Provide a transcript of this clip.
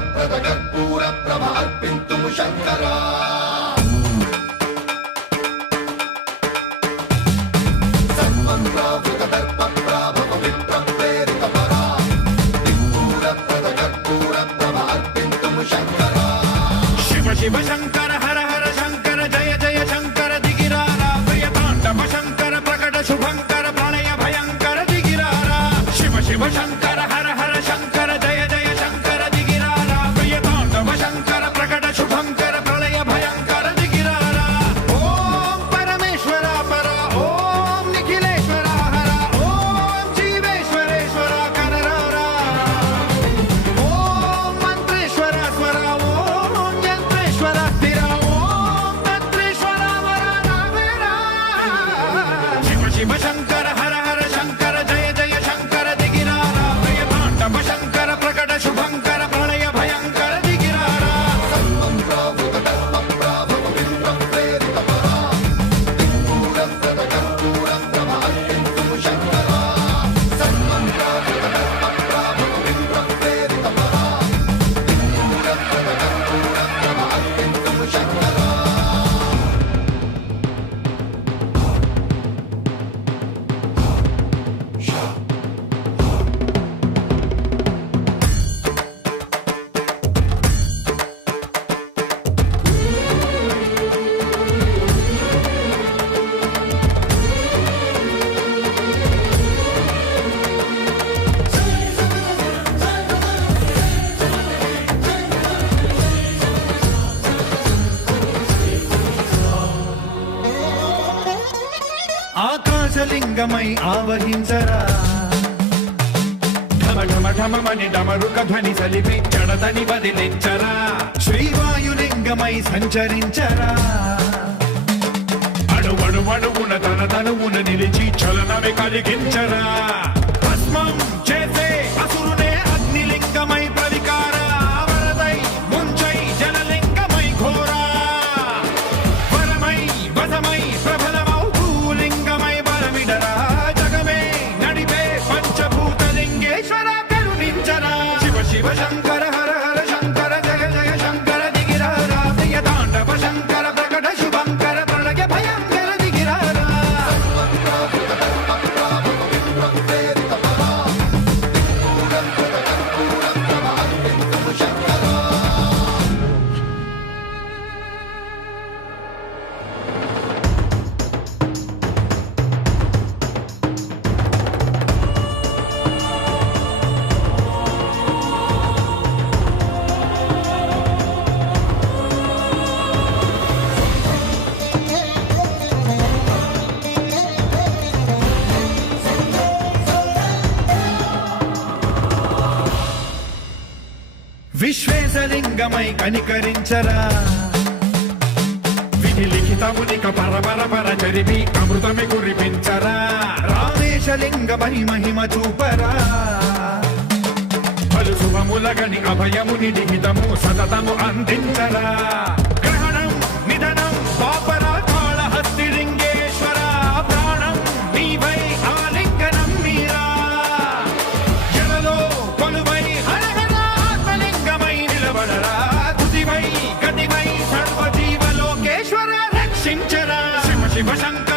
శూరప్రద కర్పూర ప్రభ అర్పింతుము శంకరా సర్వం ప్రావృత దర్ప ప్రాభవ విప్ర ప్రేరిత పరా దిక్పూరప్రద కర్పూర ప్రభ అర్పింతుము శంకరా శివ శివ శంకర హర హర శంకర జయ జయ శంకర దిగిరారా ప్రియ తాండవ శంకర ప్రకట శుభంకర ప్రళయ భయంకర దిగిరారా శివ శివ శంకర హర హర శంకర జయ జయ శంకర దిగిరారా ప్రియ తాండవ శంకర ప్రకట శుభంకర ప్రళయ భయంకర దిగిరారా ఓం పరమేశ్వర పర ఓం నిఖిలేశ్వర హర ఓం జీవేశ్వరేశ్వర కరరారా ఓం మంత్రేశ్వర స్వర ఓం యంత్రేశ్వర స్థిర ఓం తంత్రేశ్వర వర నావేరా శివ శివ శంకర హర హర శంకర జయ జయ శంకర దిగిరారా ప్రియ తాండవ శంకర ప్రకట శుభంకర ప్రళయ భయంకర దిగిరారా సర్వం ప్రావృత దర్ప ప్రాభవ విప్ర ప్రేరిత పరా దిక్పూరప్రద కర్పూర ప్రభ అర్పింతుము శంకరా సర్వం ప్రావృత దర్ప ప్రాభవ విప్ర ప్రేరిత పరా దిక్పూరప్రద కర్పూర ప్రభ అర్పింతుము శంకరా ఆకాశలింగమై ఆవహించరా ఢమ ఢమ ఢమమని డమరుక ధ్వని సలిపి జడదని వదిలించరా శ్రీవాయులింగమై సంచరించరా అణువణువున తన తనువున నిలిచి చలనమే కలిగించరా భస్మం చేసే అసురునే అగ్నిలింగమై ప్రవికారా వరదై ముంచై జలలింగమై ఘోరా వరమై వసమై ప్రబలమౌ భూలింగమై బలమిడరా జగమే నడిపే పంచభూతలింగేశ్వర కరుణించరా శివ శివ శంకర హర హర శంకర జయ జయ శంకర దిగిరారా ప్రియ తాండవ శంకర ప్రకట శుభంకర ప్రళయ భయంకర దిగిరారా సర్వం ప్రావృత దర్ప ప్రాభవ విప్ర ప్రేరిత పరా దిక్పూరప్రద కర్పూర ప్రభ అర్పింతుము శంకరా విశ్వేశలింగమై కనికరించరా విధి లిఖితమునిక పరపర పర చరివి అమృతమి కురిపించరా రామేశలింగమై మహిమ చూపరా పలు శుభములగని అభయముని లిఖితము సతతము అందించరా గ్రహణం నిధనం పాపరా కాళహస్తి లింగేశ్వర ప్రాణం నీవై ఆలింగనం మీరా జలలో కొలువై హర హర ఆత్మలింగమై నిలబడరా తుదివై గతివై సర్వజీవలోకేశ్వర రక్షించరా శివ శివ శంకర